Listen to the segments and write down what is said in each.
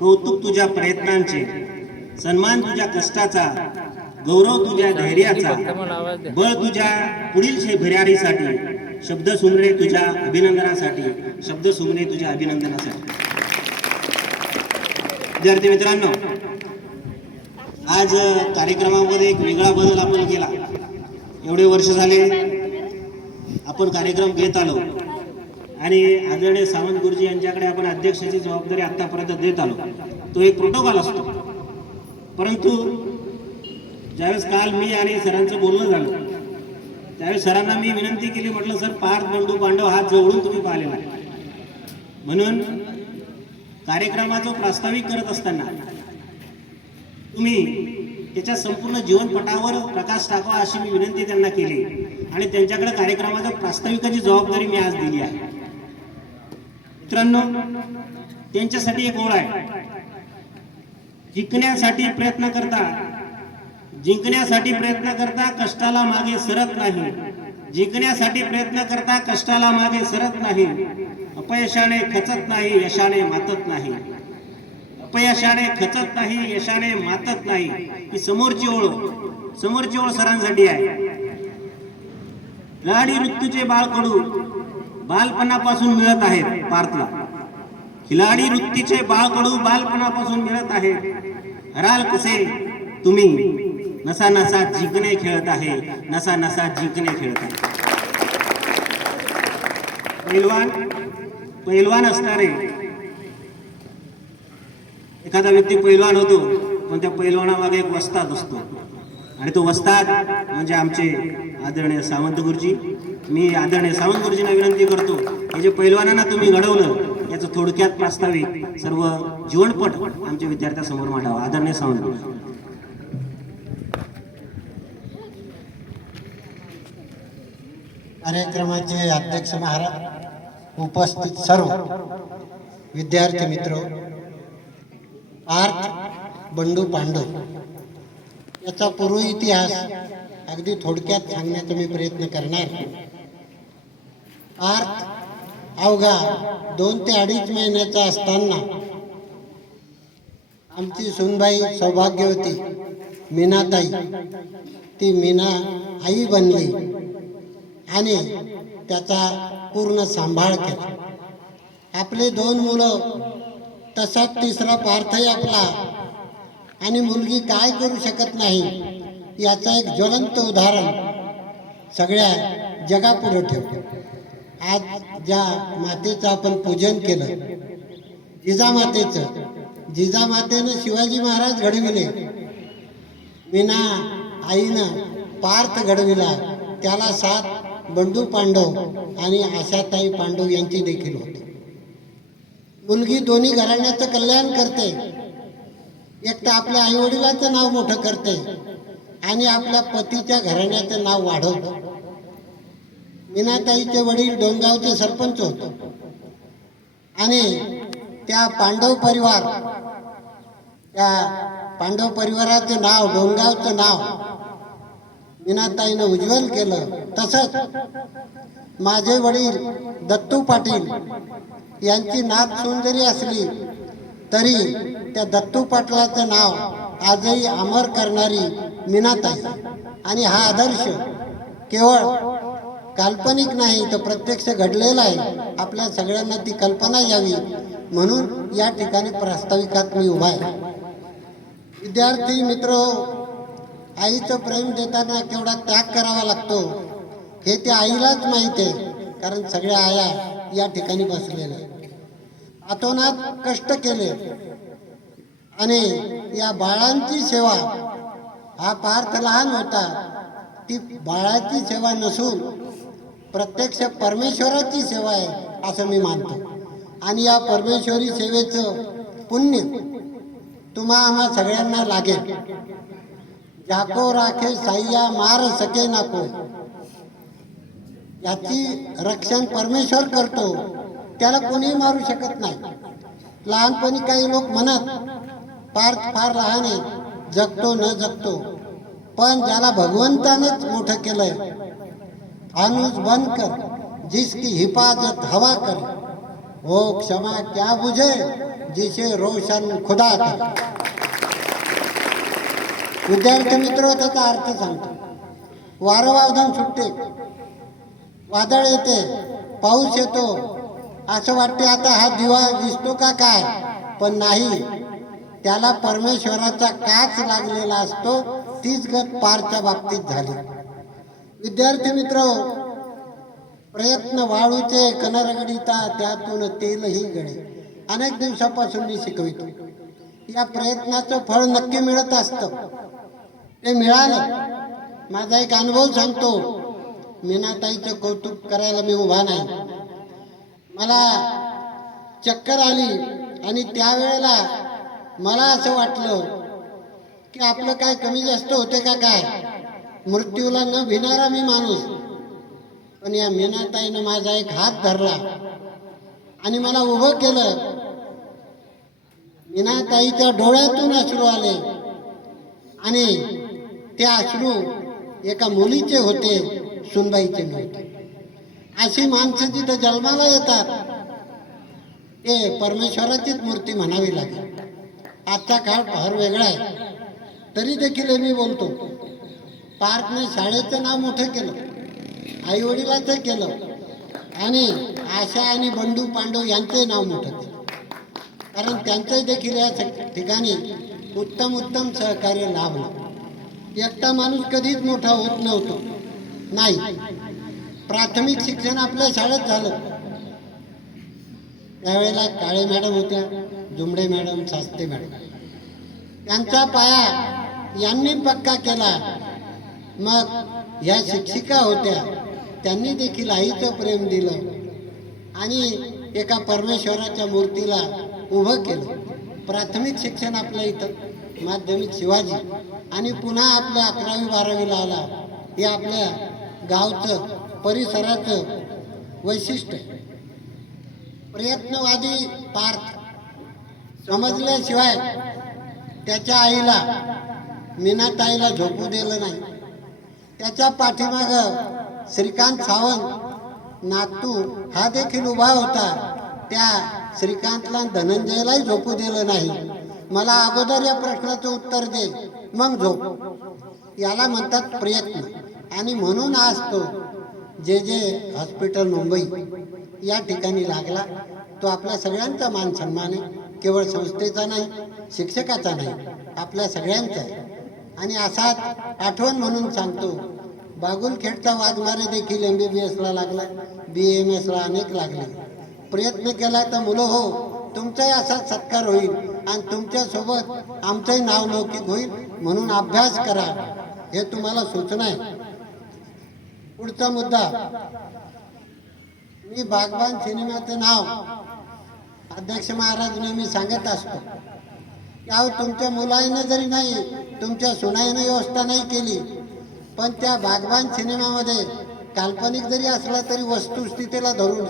कौतुक तुझ्या प्रयत्नांचे सन्मान तुझ्या कष्टाचा गौरव तुझ्या धैर्याचा बळ तुझ्या पुढील शे- भरारीसाठी शब्द सुमणे तुझ्या अभिनंदनासाठी शब्द सुमणे तुझ्या अभिनंदनासाठी. विद्यार्थी मित्रांनो आज कार्यक्रमामध्ये एक वेगळा बदल आपण केला. एवढे वर्ष झाले आपण कार्यक्रम घेत आलो. आणि आदरणीय सावंत गुरुजी यांच्याकडे आपण अध्यक्षाची जबाबदारी आतापर्यंत देत आलो. तो एक प्रोटोकॉल असतो. परंतु ज्यावेळेस काल मी आणि सरांचं बोलणं झालं त्यावेळेस सरांना मी विनंती केली म्हटलं सर पार्थ बंडू पांडव हात जवळून तुम्ही पाहिलेला म्हणून कार्यक्रमाचं प्रास्ताविक करत असताना तुम्ही त्याच्या संपूर्ण जीवनपटावर प्रकाश टाकवा अशी मी विनंती त्यांना केली आणि त्यांच्याकडे कार्यक्रमाच्या प्रास्ताविकाची जबाबदारी मी आज दिली आहे. मित्रांनो त्यांच्यासाठी एक ओळ आहे. जिंकण्यासाठी प्रयत्न करता. जिंकण्यासाठी प्रयत्न करता कष्टाला मागे सरत नाही. जिंकण्यासाठी प्रयत्न करता कष्टाला मागे सरत नाही. अपयशाने खचत नाही यशाने मातत नाही. अपयशाने खचत नाही यशाने मातत नाही. ही समोरची ओळ. समोरची ओळ सरांसाठी आहे. लाडी बाळ कडू बालपणापासून मिळत आहेत पार्थला. खिलाडी वृत्तीचे बाळकडू बालपणापासून मिळत आहेत. हराल कसे? तुम्ही. नसा नसा जिंकणे खेळत आहे. नसा नसा जिंकणे खेळत आहे. पैलवान पैलवान असणारे. एखादा व्यक्ती पैलवान होतो पण त्या पैलवानामागे एक वस्ताद असतो. आणि तो वस्ताद म्हणजे आमचे आदरणीय सावंत गुरुजी. मी आदरणीय सावंत गुरुजींना विनंती करतो हे जे पैलवानांना तुम्ही घडवलं याचं थोडक्यात प्रास्ताविक सर्व जीवनपट आमच्या विद्यार्थ्यासमोर मांडावा. आदरणीय सावंत. गुरुजी कार्यक्रमाचे अध्यक्ष महाराज उपस्थित सर्व विद्यार्थी मित्र पार्थ बंडू पांडव. याचा पूर्व इतिहास अगदी थोडक्यात सांगण्याचा मी प्रयत्न करणार. अर्थ अवघा दोन ते अडीच महिन्याचा असताना आमची सुनबाई सौभाग्यवती मीनाताई ती मीना आई बनली आणि त्याचा पूर्ण सांभाळ केला. आपले दोन मुलं तसाच तिसरा पार्थही आपला आणि मुलगी काय करू शकत नाही याचं एक ज्वलंत उदाहरण सगळ्या जगापुढे ठेवतो. आज ज्या मातेचं आपण पूजन केलं जिजामातेचं जिजामातेनं शिवाजी महाराज घडविले. मीना आईनं पार्थ घडविला त्याला सात बंडू पांडव आणि आशाताई पांडव यांची देखील होती. मुलगी दोन्ही घराण्याचं कल्याण करते. एक तर आपल्या आईवडिलाचं नाव मोठं करते आणि आपल्या पतीच्या घराण्याचं नाव वाढवतं. मीनाताईचे वडील डोंगावचे सरपंच होते. आणि त्या पांडव परिवार त्या पांडव परिवाराचं नाव डोंगावचं नाव मीनाताईनं उज्ज्वल केलं. तसंच माझे वडील दत्तू पाटील यांची नात सुंदरी असली तरी त्या दत्तू पाटलाचं नाव आजही अमर करणारी मीनाताई. आणि हा आदर्श केवळ काल्पनिक नाही तर प्रत्यक्ष घडलेला आहे. आपल्या सगळ्यांना ती कल्पना यावी. म्हणून या ठिकाणी प्रास्ताविकात मी उभा आहे. विद्यार्थी मित्र आईचं प्रेम देताना केवढा त्याग करावा लागतो हे त्या आईलाच माहिती आहे कारण सगळ्या आया या ठिकाणी बसलेल्या आहेत. अतोनात कष्ट केले. आणि या बाळांची सेवा हा पार्थ लहान होता. ती बाळाची सेवा नसून प्रत्यक्ष परमेश्वराची सेवा आहे असं मी मानतो. आणि या परमेश्वरी सेवेचं पुण्य तुम्हा आम्हा सगळ्यांना लागेल. जाको राखे साह्या मार सके नाको याची रक्षण परमेश्वर करतो. त्याला कोणीही मारू शकत नाही. लहानपणी काही लोक म्हणत पार्थ फार लहान आहे जगतो न जगतो. पण ज्याला भगवंतानेच मोठं केलंय अनुज बंद कर जिसकी हिफाजत हवा कर। वो क्षमा क्या बुझे जिसे रोशन खुदा कर। विद्यार्थी मित्र त्याचा अर्थ सांगतो। वारं वावधान सुटते वादळ येते पाऊस येतो असं वाटते आता हा दिवा दिसतो का काय? पण नाही त्याला परमेश्वराचा काच लागलेला असतो तीच गत पारच्या बाबतीत झाली. विद्यार्थी मित्र प्रयत्न वाळूचे कनरगडिता त्यातून तेलही गळे. अनेक दिवसापासून मी शिकवितो. या प्रयत्नाचं फळ नक्की मिळत असतं. ते मिळालं. माझा एक अनुभव सांगतो. मीनाताईचं कौतुक करायला मी उभा नाही. मला चक्कर आली आणि त्यावेळेला मला असं वाटलं की आपलं काय कमी जास्त होते का काय? मृत्यूला न भिणारा मी माणूस. पण या मीनाताईनं माझा एक हात धरला. आणि मला उभं केलं. मीनाताईच्या डोळ्यातून अश्रू आले. आणि ते अश्रू एका मुलीचे होते सुनबाईचे नव्हते. अशी माणसं जिथं जन्माला येतात. ते परमेश्वराचीच मूर्ती म्हणावी लागेल. आजचा काळ फार वेगळा आहे. तरी देखील हे मी बोलतो. पार्कने शाळेचं नाव मोठं केलं. आई वडिलाचं केलं. आणि आशा आणि बंडू पांडव यांचंही नाव मोठं केलं. कारण त्यांचं देखील या ठिकाणी उत्तम उत्तम सहकार्य लाभलं. एकटा माणूस कधीच मोठा होत नव्हतो. नाही. प्राथमिक शिक्षण आपल्या शाळेत झालं. त्यावेळेला काळे मॅडम होत्या जुमडे मॅडम शास्ते मॅडम. त्यांचा पाया यांनी पक्का केला. मग या शिक्षिका होत्या त्यांनी देखील आईचं प्रेम दिलं आणि एका परमेश्वराच्या मूर्तीला उभं केलं. प्राथमिक शिक्षण आपल्या इथं माध्यमिक शिवाजी. आणि पुन्हा आपल्या अकरावी बारावीला आला. हे आपल्या गावचं परिसराचं वैशिष्ट्य. प्रयत्नवादी पार्थ समजल्याशिवाय त्याच्या आईला मीनाताईला झोपू दिलं नाही. त्याच्या पाठीमाग श्रीकांत सावंत नातू हा देखील उभा होता. त्या श्रीकांतला धनंजयलाही झोपू दिलं नाही. मला अगोदर या प्रश्नाचं उत्तर दे मग झोप. याला म्हणतात प्रयत्न. आणि म्हणून आज तो जे जे हॉस्पिटल मुंबई या ठिकाणी लागला तो आपल्या सगळ्यांचा मान सन्मान आहे. केवळ संस्थेचा नाही शिक्षकाचा नाही आपल्या सगळ्यांचा आहे. आणि असाच आठवण म्हणून सांगतो. बागुलखेडचा वाघमारे देखील एम बी बी एसला लागला. बी एम एसला अनेक लागले. प्रयत्न केला तर मुलं हो तुमचाही असाच सत्कार होईल आणि तुमच्यासोबत आमचंही नाव लौकिक होईल म्हणून अभ्यास करा हे तुम्हाला सूचना आहे. पुढचा मुद्दा. मी बागबान सिनेमाचं नाव अध्यक्ष महाराज नेहमी सांगत असतो. की अहो तुमच्या मुलाईनं जरी नाही तुमच्या सुनाईनं व्यवस्था नाही केली पण त्या भागवान सिनेमामध्ये काल्पनिक जरी असला तरी वस्तुस्थितीला धरून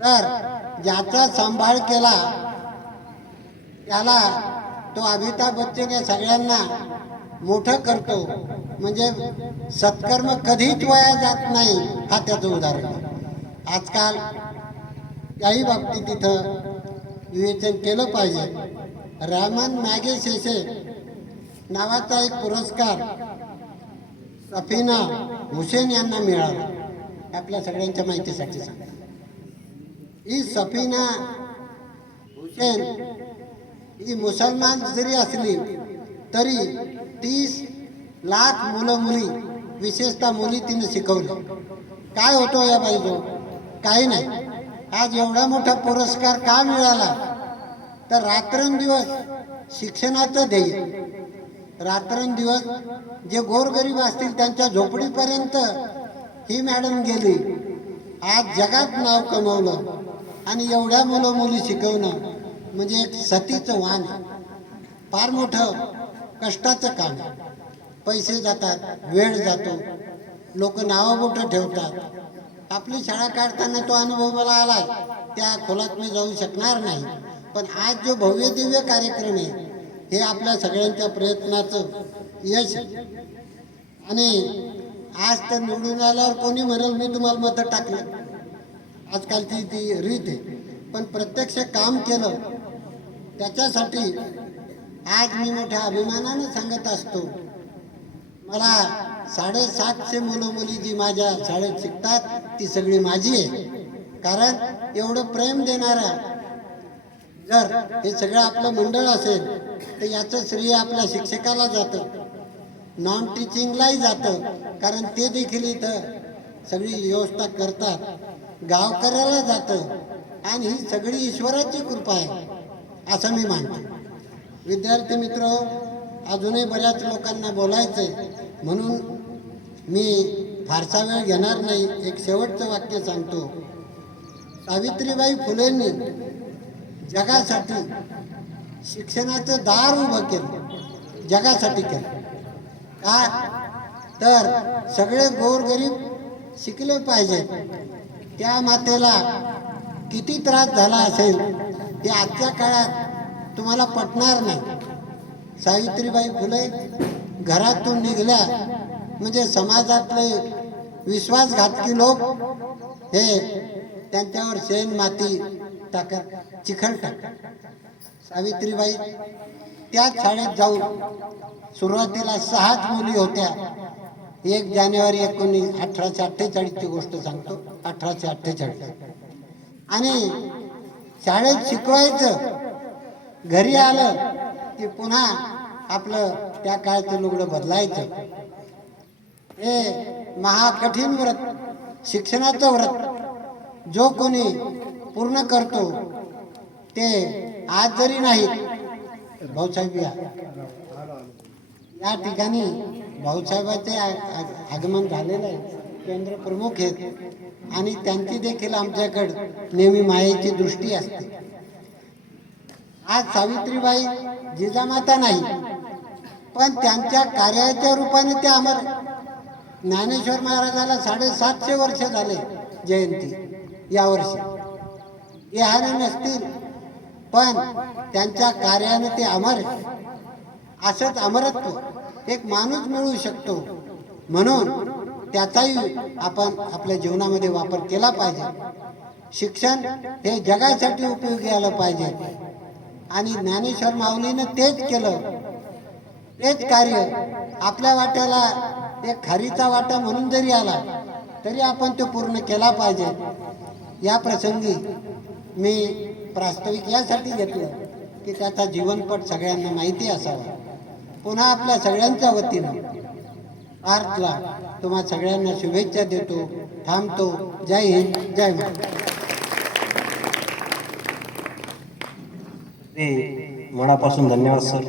तर ज्याचा सांभाळ केला त्याला तो अमिताभ बच्चन या सगळ्यांना मोठं करतो. म्हणजे सत्कर्म कधीच वाया जात नाही हा त्याचं उदाहरण आजकाल त्याही बाबतीत तिथं विवेचन केलं पाहिजे. रामन मॅगेसेसे नावाचा एक पुरस्कार सफिना हुसेन यांना मिळाला. आपल्या सगळ्यांच्या माहितीसाठी सांगा. ही सफीना हुसेन ही मुसलमान जरी असली तरी तीस लाख मुलं मुली विशेषतः मुली तिने शिकवलं. काय होतो या बाईजो काही नाही. आज एवढा मोठा पुरस्कार का मिळाला? तर रात्रंदिवस शिक्षणाचं ध्येय रात्रंदिवस जे गोरगरीब असतील त्यांच्या झोपडीपर्यंत ही मॅडम गेली. आज जगात नाव कमवलं आणि एवढ्या मुलं मुली शिकवणं म्हणजे एक सतीचं वाहन फार मोठं कष्टाचं काम पैसे जातात वेळ जातो लोक नावं मोठं ठेवतात. आपली शाळा काढताना तो अनुभव मला आलाय त्या खोलात मी जाऊ शकणार नाही. पण आज जो भव्य दिव्य कार्यक्रम आहे हे आपल्या सगळ्यांच्या प्रयत्नाचं यश आणि आज तर निवडून आल्यावर कोणी म्हणेल मी तुम्हाला मतं टाकलं. आजकालची ती रीत आहे. पण प्रत्यक्ष काम केलं त्याच्यासाठी आज मी मोठ्या अभिमानाने सांगत असतो मला साडेसातशे मुलं मुली जी माझ्या शाळेत शिकतात ती सगळी माझी आहे. कारण एवढं प्रेम देणारा जर हे सगळं आपलं मंडळ असेल तर याचं श्रेय आपल्या शिक्षकाला जातं. नॉन टीचिंगलाही जातं. कारण ते देखील इथं सगळी व्यवस्था करतात. गावकऱ्याला जातं. आणि ही सगळी ईश्वराची कृपा आहे असं मी मानतो. विद्यार्थी मित्र अजूनही बऱ्याच लोकांना बोलायचंय. म्हणून मी फारसा वेळ घेणार नाही. एक शेवटचं वाक्य सांगतो. सावित्रीबाई फुलेंनी जगासाठी शिक्षणाचं दार उभं केलं. जगासाठी केलं. का? तर सगळे गोरगरीब शिकले पाहिजे. त्या मातेला किती त्रास झाला असेल हे आजच्या काळात तुम्हाला पटणार नाही. सावित्रीबाई फुले घरातून निघल्या. म्हणजे समाजातले विश्वासघातकी लोक हे त्यांच्यावर शेण माती टाकत चिखल टाकत सावित्रीबाई त्याच शाळेत जाऊन सुरुवातीला सहाच मुली होत्या. एक जानेवारी एकोणीस अठराशे अठ्ठेचाळीसची गोष्ट सांगतो. अठराशे अठ्ठेचाळीस. आणि शाळेत शिकवायचं घरी आलं की पुन्हा आपलं त्या काळचं लुगडं बदलायचं. हे महाकठीण व्रत शिक्षणाचं व्रत. जो कोणी पूर्ण करतो. ते आज जरी नाहीत भाऊसाहेब या. या ठिकाणी भाऊसाहेबाचे आगमन झालेलं आहे. केंद्र प्रमुख आहेत. आणि त्यांची देखील आमच्याकडे नेहमी मायेची दृष्टी असते. आज सावित्रीबाई जिजामाता नाही पण त्यांच्या कार्याच्या रूपाने ते अमर ज्ञानेश्वर महाराजाला साडेसातशे वर्ष झाले जयंती यावर्षी हे नसतील. पण त्यांच्या कार्याने ते अमर असंच अमरत्व एक माणूस मिळू शकतो. म्हणून त्याचाही आपण आपल्या जीवनामध्ये वापर केला पाहिजे. शिक्षण हे जगासाठी उपयोगी आलं पाहिजे. आणि ज्ञानेश्वर माऊलीनं तेच केलं. तेच कार्य आपल्या वाट्याला एक खारीचा वाटा म्हणून जरी आला तरी आपण तो पूर्ण केला पाहिजे. या प्रसंगी मी प्रास्ताविक यासाठी घेतलं की त्याचा जीवनपट सगळ्यांना माहिती असावा. पुन्हा आपल्या सगळ्यांच्या वतीनं आर्थला तुम्हा सगळ्यांना शुभेच्छा देतो थांबतो. जय हिंद जय महाराष्ट्र ते मनापासून धन्यवाद सर.